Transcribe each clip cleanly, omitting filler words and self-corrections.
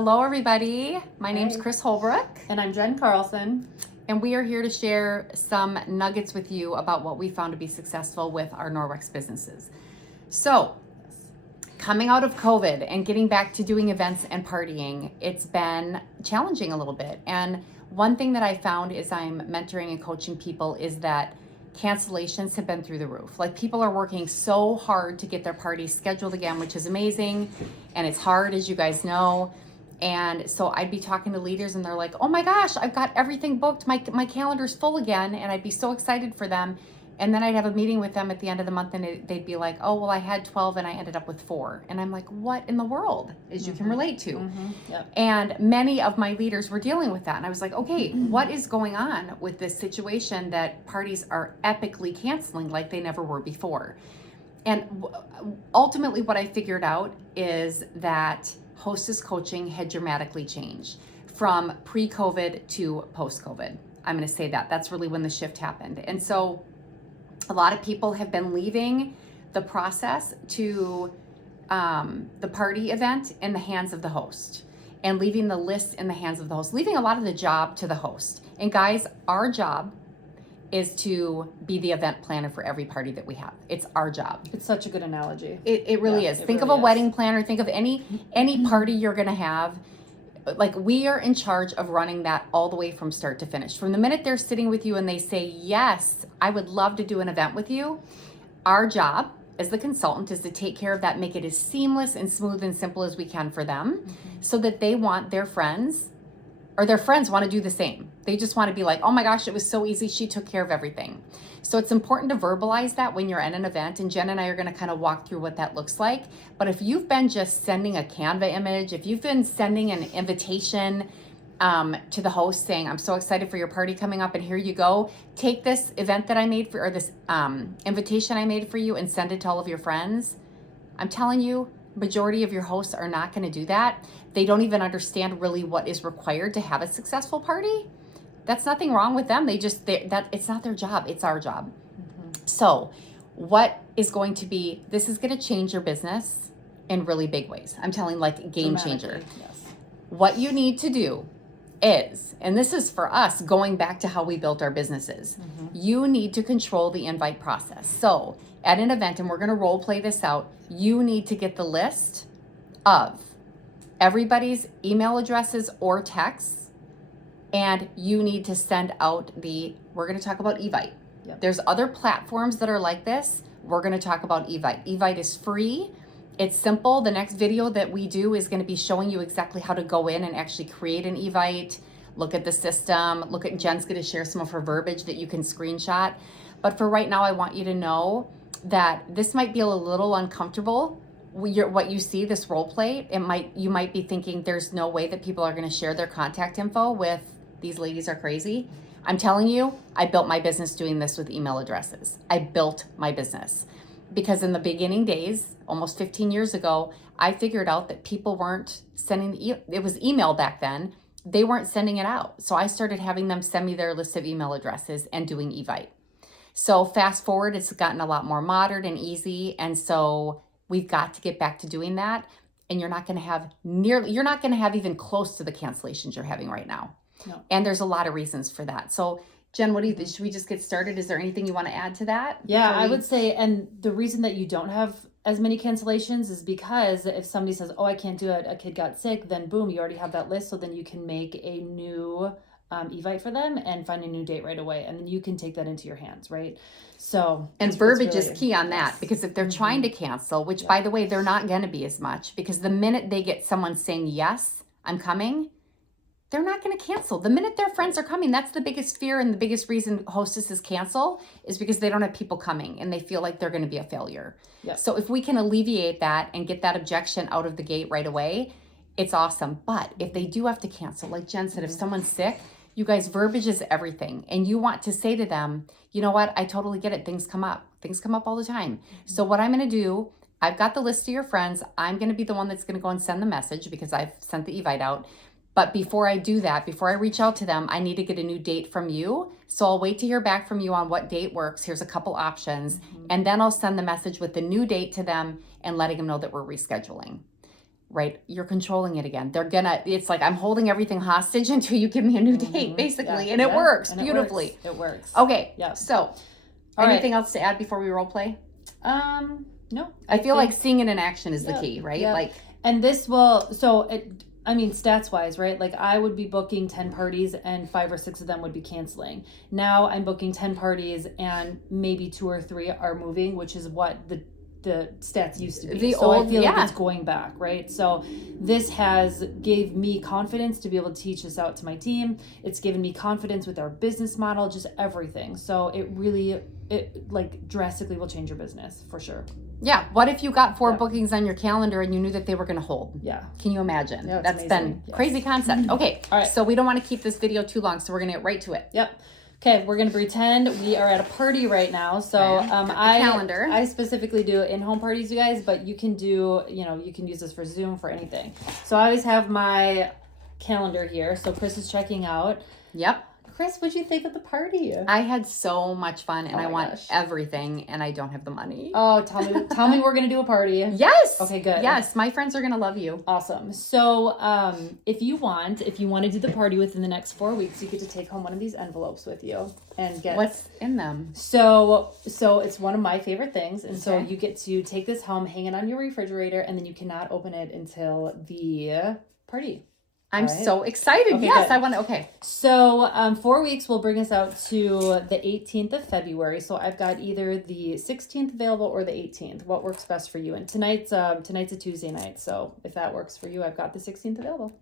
Hello, everybody. My name's Hey. Chris Holbrook, And I'm Jen Carlson. and we are here to share some nuggets with you about what we found to be successful with our Norwex businesses. So, coming out of COVID and getting back to doing events and partying, it's been challenging a little bit. And one thing that I found as I'm mentoring and coaching people is that cancellations have been through the roof. Like, people are working so hard to get their parties scheduled again, which is amazing. And it's hard, as you guys know. And so I'd be talking to leaders and they're like, oh my gosh, I've got everything booked. My calendar's full again. And I'd be so excited for them. And then I'd have a meeting with them at the end of the month and they'd be like, oh, well, I had 12 and I ended up with 4. And I'm like, what in the world, as you can relate to? Yep. And many of my leaders were dealing with that. And I was like, okay, what is going on with this situation that parties are epically canceling like they never were before? And ultimately what I figured out is that hostess coaching had dramatically changed from pre-COVID to post-COVID. I'm going to say that. That's really when the shift happened. And so a lot of people have been leaving the process to the party event in the hands of the host and leaving the list in the hands of the host, leaving a lot of the job to the host. And guys, our job is to be the event planner for every party that we have. It's our job. It's such a good analogy. It really is. Think of a wedding planner. Think of any party you're going to have. Like, we are in charge of running that all the way from start to finish. From the minute they're sitting with you and they say, yes, I would love to do an event with you, our job as the consultant is to take care of that, make it as seamless and smooth and simple as we can for them, so that they want their friends, or their friends want to do the same. They just want to be like, oh my gosh, it was so easy. She took care of everything. So it's important to verbalize that when you're at an event, and Jen and I are going to kind of walk through what that looks like. But if you've been just sending a Canva image, if you've been sending an invitation to the host saying, I'm so excited for your party coming up and here you go, take this event that I made for, or this invitation I made for you and send it to all of your friends. I'm telling you, majority of your hosts are not going to do that. They don't even understand really what is required to have a successful party. That's nothing wrong with them. It's not their job. It's our job. So what is going to be, this is going to change your business in really big ways. I'm telling, like, game changer. Yes. What you need to do is, and this is for us going back to how we built our businesses, you need to control the invite process. So at an event, and we're going to role play this out, you need to get the list of everybody's email addresses or texts, and you need to send out we're going to talk about Evite. Yep. There's other platforms that are like this. We're going to talk about Evite. Evite is free. It's simple. The next video that we do is going to be showing you exactly how to go in and actually create an Evite, look at the system, Jen's going to share some of her verbiage that you can screenshot. But for right now, I want you to know that this might be a little uncomfortable. What you see, this role play, you might be thinking there's no way that people are going to share their contact info with these ladies are crazy. I'm telling you, I built my business doing this with email addresses. I built my business because in the beginning days, almost 15 years ago, I figured out that people weren't sending, it was email back then. They weren't sending it out. So I started having them send me their list of email addresses and doing Evite. So fast forward, it's gotten a lot more modern and easy. And so we've got to get back to doing that. And you're not going to have even close to the cancellations you're having right now. No. And there's a lot of reasons for that. So Jen, what do you think? Should we just get started? Is there anything you want to add to that? Yeah, I would say, and the reason that you don't have as many cancellations is because if somebody says, oh, I can't do it, a kid got sick, then boom, you already have that list. So then you can make a new Evite for them and find a new date right away. And then you can take that into your hands, right? So, and verbiage is key on that, because if they're trying to cancel, which by the way, they're not going to be as much, because the minute they get someone saying, yes, I'm coming, they're not going to cancel. The minute their friends are coming, that's the biggest fear, and the biggest reason hostesses cancel is because they don't have people coming and they feel like they're going to be a failure. Yep. So if we can alleviate that and get that objection out of the gate right away, it's awesome. But if they do have to cancel, like Jen said, if someone's sick, you guys, verbiage is everything. And you want to say to them, you know what? I totally get it. Things come up. Things come up all the time. So what I'm going to do, I've got the list of your friends. I'm going to be the one that's going to go and send the message because I've sent the Evite out. But before I do that, before I reach out to them, I need to get a new date from you. So I'll wait to hear back from you on what date works. Here's a couple options. And then I'll send the message with the new date to them and letting them know that we're rescheduling. right? You're controlling it again. It's like I'm holding everything hostage until you give me a new date, basically. Yeah. And it works And beautifully. It works. Okay. Yeah. So, anything else to add before we role play? No. I feel like seeing it in action is the key, right? Yeah. Like, and this will, stats wise, right? Like I would be booking 10 parties and 5 or 6 of them would be canceling. Now I'm booking 10 parties and maybe 2 or 3 are moving, which is what the stats used to be. I feel like it's going back, right? So this gave me confidence to be able to teach this out to my team. It's given me confidence with our business model, just everything. So it like drastically will change your business for sure. Yeah. What if you got 4 bookings on your calendar and you knew that they were going to hold? Yeah. Can you imagine? Yeah, That's amazing. been crazy concept. Okay. All right. So we don't want to keep this video too long, so we're going to get right to it. Yep. Okay, we're gonna pretend we are at a party right now. So calendar. I specifically do in-home parties, you guys, but you can do, you can use this for Zoom, for anything. So I always have my calendar here. So Chris is checking out. Yep. Chris, what'd you think of the party? I had so much fun, and I want gosh. everything, and I don't have the money. Oh, tell me we're gonna do a party. Yes. Okay, good. Yes, my friends are gonna love you. Awesome. So, if you want to do the party within the next 4 weeks, you get to take home one of these envelopes with you and get What's in them? So it's one of my favorite things, and so Okay. you get to take this home, hang it on your refrigerator, and then you cannot open it until the party. I'm so excited. Okay, yes, good. I want to. Okay. So 4 weeks will bring us out to the 18th of February. So I've got either the 16th available or the 18th. What works best for you? And tonight's a Tuesday night. So if that works for you, I've got the 16th available.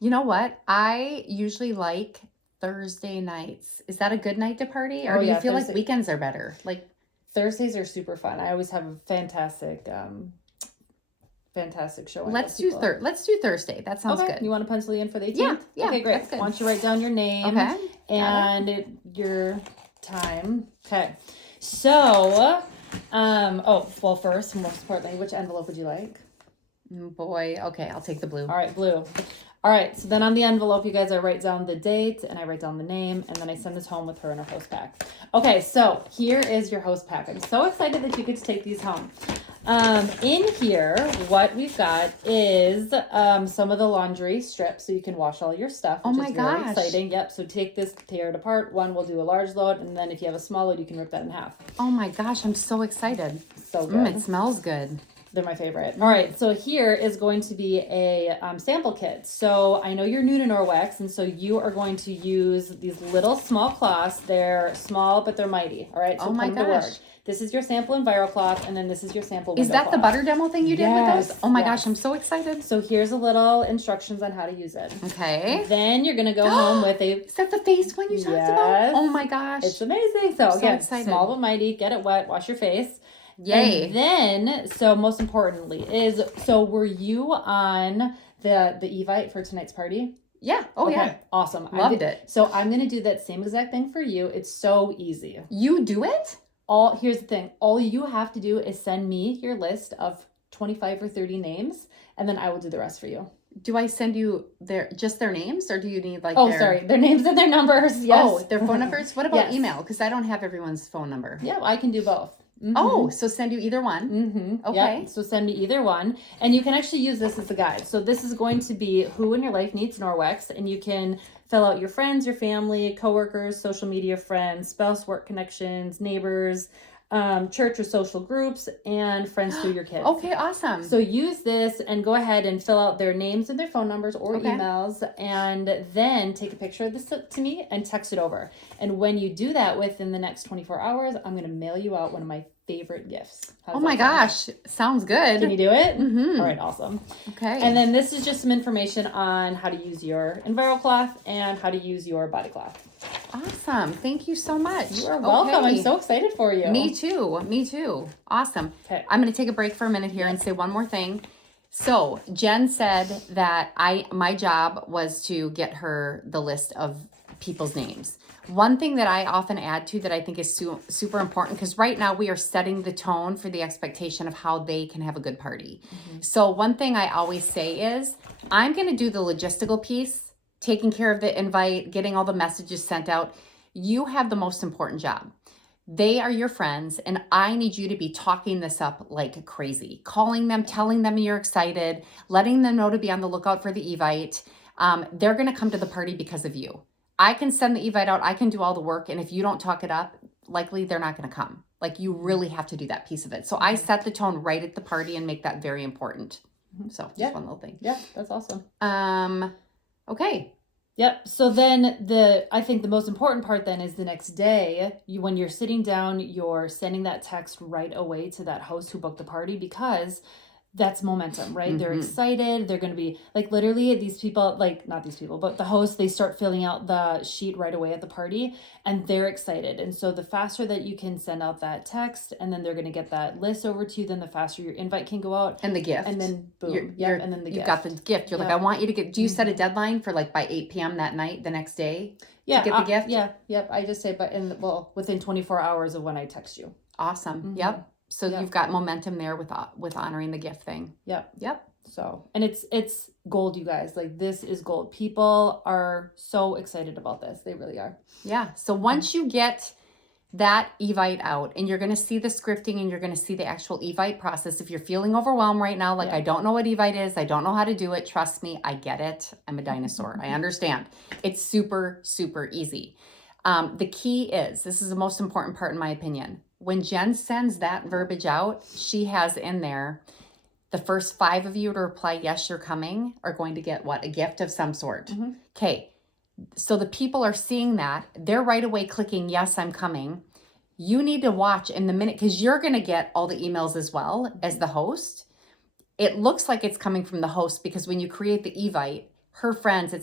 You know what? I usually like Thursday nights. Is that a good night to party? Or do you feel like weekends are better? Like Thursdays are super fun. I always have a fantastic show. Let's do Thursday. That sounds good. You want to pencil you in for the 18th? Yeah. Okay, great. Why don't you write down your name and your time. Okay. So, first, most importantly, which envelope would you like? Boy, okay, I'll take the blue. All right, blue. All right, so then on the envelope, you guys, I write down the date and I write down the name, and then I send this home with her in her host pack. Okay, so here is your host pack. I'm so excited that you get to take these home. In here, what we've got is some of the laundry strips so you can wash all your stuff, which is very exciting. Yep, so take this, tear it apart. One will do a large load, and then if you have a small load, you can rip that in half. Oh my gosh, I'm so excited. So good. It smells good. They're my favorite. All right, so here is going to be a sample kit. So I know you're new to Norwex, and so you are going to use these little small cloths. They're small, but they're mighty. All right, so oh my gosh. This is your sample Enviro cloth, and then this is your sample window Is that cloth. the butter demo thing you did with those? Oh my yes. gosh, I'm so excited. So here's a little instructions on how to use it. Okay. Then you're going to go home with a... Is that the face one you talked about? Oh my gosh. It's amazing. So again, excited. Small but mighty, get it wet, wash your face. Yay. And then, so most importantly were you on the evite for tonight's party? Yeah. Oh, yeah. Awesome. Loved it. So I'm going to do that same exact thing for you. It's so easy. You do it? Here's the thing. All you have to do is send me your list of 25 or 30 names, and then I will do the rest for you. Do I send you their names, or do you need their names and their numbers? Yes. Oh, their phone numbers? What about email? Because I don't have everyone's phone number. Yeah, I can do both. Mm-hmm. Oh, so send you either one. Mm-hmm. Okay. Yep. So send me either one. And you can actually use this as a guide. So this is going to be who in your life needs Norwex. And you can fill out your friends, your family, coworkers, social media friends, spouse, work connections, neighbors, church or social groups, and friends through your kids. Okay, awesome. So use this and go ahead and fill out their names and their phone numbers or emails, and then take a picture of this to me and text it over. And when you do that within the next 24 hours, I'm going to mail you out one of my favorite gifts. Oh my gosh, sounds good. Can you do it? Mm-hmm. All right, awesome. Okay. And then this is just some information on how to use your Enviro cloth and how to use your body cloth. Awesome. Thank you so much. You are welcome. I'm so excited for you. Me too. Awesome. Okay. I'm going to take a break for a minute here and say one more thing. So Jen said that my job was to get her the list of people's names. One thing that I often add to that I think is super important, because right now we are setting the tone for the expectation of how they can have a good party. Mm-hmm. So one thing I always say is, I'm going to do the logistical piece, taking care of the invite, getting all the messages sent out. You have the most important job. They are your friends, and I need you to be talking this up like crazy, calling them, telling them you're excited, letting them know to be on the lookout for the evite. They're going to come to the party because of you. I can send the evite out, I can do all the work, and if you don't talk it up, likely they're not going to come. Like, you really have to do that piece of it. So I set the tone right at the party and make that very important. So just one little thing. Yeah, that's awesome. Okay. Yep. So then I think the most important part then is the next day, when you're sitting down, you're sending that text right away to that host who booked the party, because that's momentum, right? They're excited. They're going to be like, literally, these people, like, not these people, but the hosts, they start filling out the sheet right away at the party, and they're excited. And so the faster that you can send out that text, and then they're going to get that list over to you, then the faster your invite can go out. And the gift. And then boom. And then the gift. You've got the gift. You're like, I want you to get, do you set a deadline for like by 8 p.m. that night, the next day? Yeah. To get the gift? Yeah. Yep. I just say, within 24 hours of when I text you. Awesome. Yep. So you've got momentum there with honoring the gift thing. Yep. So, and it's gold, you guys. Like, this is gold. People are so excited about this. They really are. Yeah. So once you get that evite out, and you're going to see the scripting, and you're going to see the actual evite process. If you're feeling overwhelmed right now, like, I don't know what evite is, I don't know how to do it, trust me, I get it. I'm a dinosaur. I understand. It's super, super easy. The key is, this is the most important part in my opinion. When Jen sends that verbiage out, she has in there, the first 5 of you to reply, yes, you're coming, are going to get what? A gift of some sort. Okay. So the people are seeing that. They're right away clicking, yes, I'm coming. You need to watch in the minute, because you're going to get all the emails as well as the host. It looks like it's coming from the host, because when you create the evite, her friends,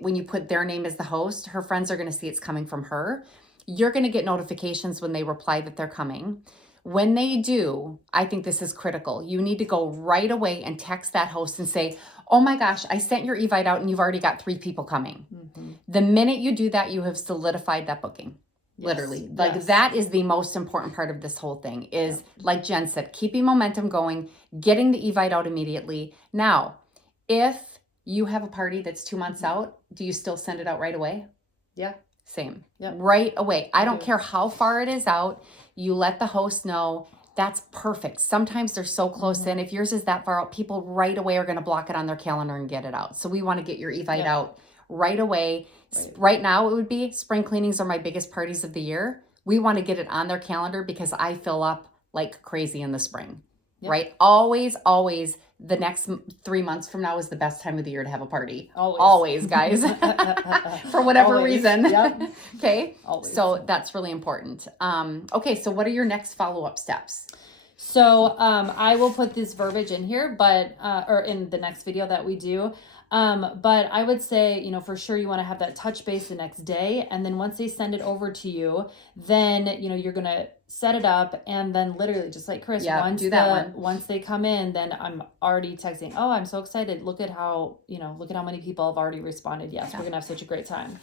when you put their name as the host, her friends are going to see it's coming from her. You're going to get notifications when they reply that they're coming. When they do, I think this is critical. You need to go right away and text that host and say, oh my gosh, I sent your evite out and you've already got 3 people coming. The minute you do that, you have solidified that booking. Literally. Like, that is the most important part of this whole thing is, like Jen said, keeping momentum going, getting the evite out immediately. Now, if you have a party that's 2 months out, do you still send it out right away? Yeah. Same. Right away. I don't care how far it is out. You let the host know. That's perfect. Sometimes they're so close in. If yours is that far out, people right away are going to block it on their calendar and get it out. So we want to get your evite out right away. Right now, it would be spring cleanings are my biggest parties of the year. We want to get it on their calendar because I fill up like crazy in the spring. Right? Always, always. The next 3 months from now is the best time of the year to have a party. Always, guys. For whatever reason. Okay. Always. So that's really important. Okay. So what are your next follow-up steps? So I will put this verbiage in here, but or in the next video that we do. But I would say, for sure you want to have that touch base the next day. And then once they send it over to you, then, you're going to set it up. And then literally just like Chris, once they come in, then I'm already texting, oh, I'm so excited. Look at how many people have already responded. Yes, we're going to have such a great time.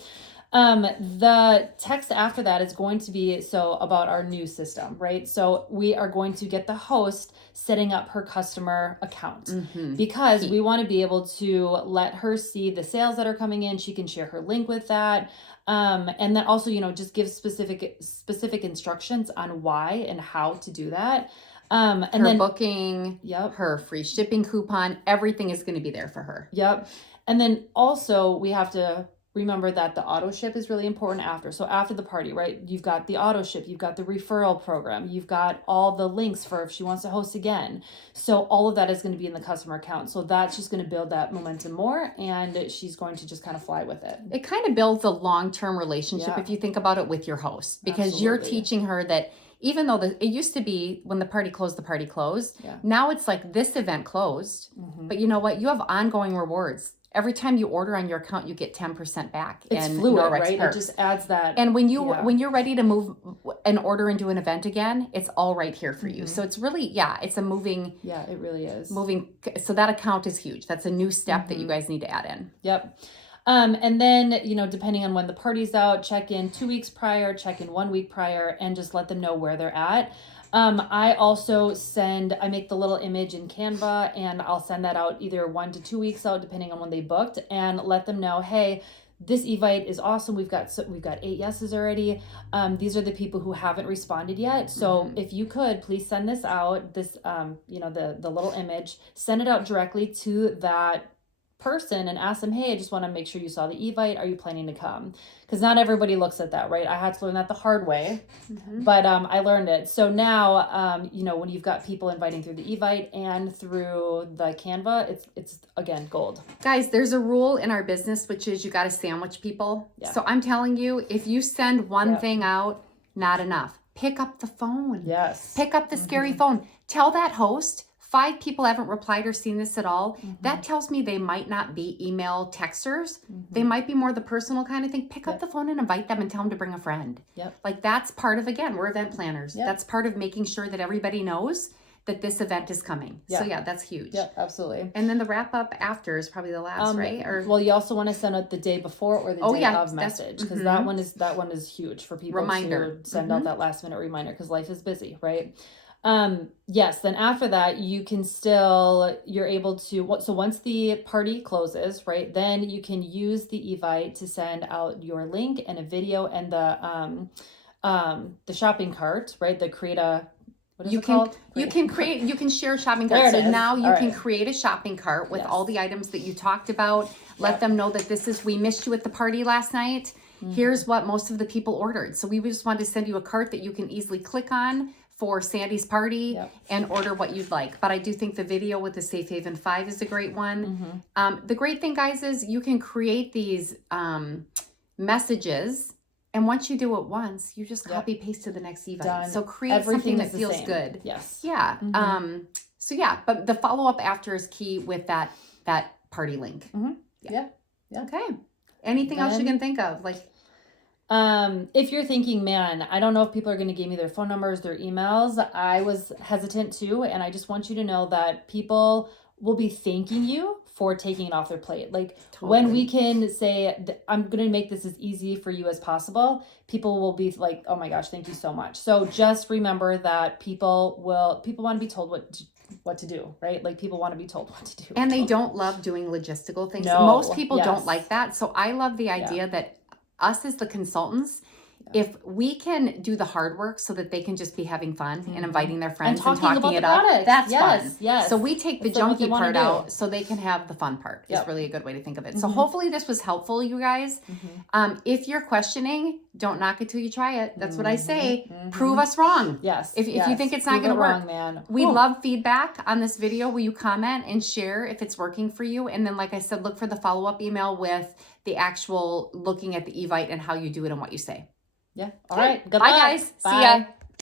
The text after that is going to be about our new system, right? So we are going to get the host setting up her customer account because we want to be able to let her see the sales that are coming in. She can share her link with that. And then also, just give specific instructions on why and how to do that. And her then booking, her free shipping coupon, everything is going to be there for her. And then also we have to remember that the auto ship is really important after. So after the party, right? You've got the auto ship, you've got the referral program, you've got all the links for if she wants to host again. So all of that is going to be in the customer account. So that's just going to build that momentum more, and she's going to just kind of fly with it. It kind of builds a long-term relationship if you think about it with your host, because you're teaching her that even though it used to be when the party closed, the party closed. Now it's like this event closed, but you know what? You have ongoing rewards. Every time you order on your account, you get 10% back. It's fluid, right? Perks. It just adds that. And when you're ready to move an order into an event again, it's all right here for you. So it's really, it's a moving. Yeah, it really is. Moving. So that account is huge. That's a new step that you guys need to add in. And then, depending on when the party's out, check in 2 weeks prior, check in 1 week prior, and just let them know where they're at. I also I make the little image in Canva, and I'll send that out either 1 to 2 weeks out, depending on when they booked, and let them know, hey, this evite is awesome. We've got 8 yeses already. These are the people who haven't responded yet. So if you could please send this out, this the little image, send it out directly to that person and ask them, hey, I just want to make sure you saw the evite. Are you planning to come? Because not everybody looks at that, right? I had to learn that the hard way, but I learned it. So now, when you've got people inviting through the evite and through the Canva, it's again gold. Guys, there's a rule in our business, which is you got to sandwich people. Yeah. So I'm telling you, if you send one thing out, not enough. Pick up the phone. Yes. Pick up the scary phone. Tell that host, 5 people haven't replied or seen this at all. That tells me they might not be email texters. They might be more the personal kind of thing. Pick up the phone and invite them and tell them to bring a friend. Like that's part of, again, we're event planners. That's part of making sure that everybody knows that this event is coming. So yeah, that's huge. Yeah, absolutely. And then the wrap up after is probably the last, right? Or well, you also want to send out the day before or the day of message, because that one is huge for people to send out that last minute reminder, because life is busy, right? Yes. Then after that, you're able to, so once the party closes, right, then you can use the evite to send out your link and a video and the shopping cart, right? The create a, what is it called? You can share a shopping cart. So now you can create a shopping cart with all the items that you talked about. Let them know that we missed you at the party last night. Here's what most of the people ordered. So we just wanted to send you a cart that you can easily click on for Sandy's party and order what you'd like. But I do think the video with the Safe Haven 5 is a great one. The great thing, guys, is you can create these messages, and once you do it once, you just copy paste to the next event. Done. So create something that feels good. Yes. Yeah. So yeah, but the follow-up after is key with that party link. Yeah. Okay. Anything else you can think of? Like, if you're thinking, man, I don't know if people are going to give me their phone numbers, their emails. I was hesitant too. And I just want you to know that people will be thanking you for taking it off their plate. Like when we can say, I'm going to make this as easy for you as possible, people will be like, oh my gosh, thank you so much. So just remember that people want to be told what to do, right? Like people want to be told what to do. And they don't love doing logistical things. No. Most people don't like that. So I love the idea that us as the consultants, if we can do the hard work so that they can just be having fun and inviting their friends and talking it up, that's fun. Yes. So we take the junky part out so they can have the fun part. It's really a good way to think of it. So hopefully this was helpful, you guys. If you're questioning, don't knock it till you try it. That's what I say. Prove us wrong. Yes. If you think it's not going to work, man. We love feedback on this video. Will you comment and share if it's working for you? And then, like I said, look for the follow-up email with the actual looking at the evite and how you do it and what you say. Yeah. All right. Good Bye, luck. guys. Bye. See ya.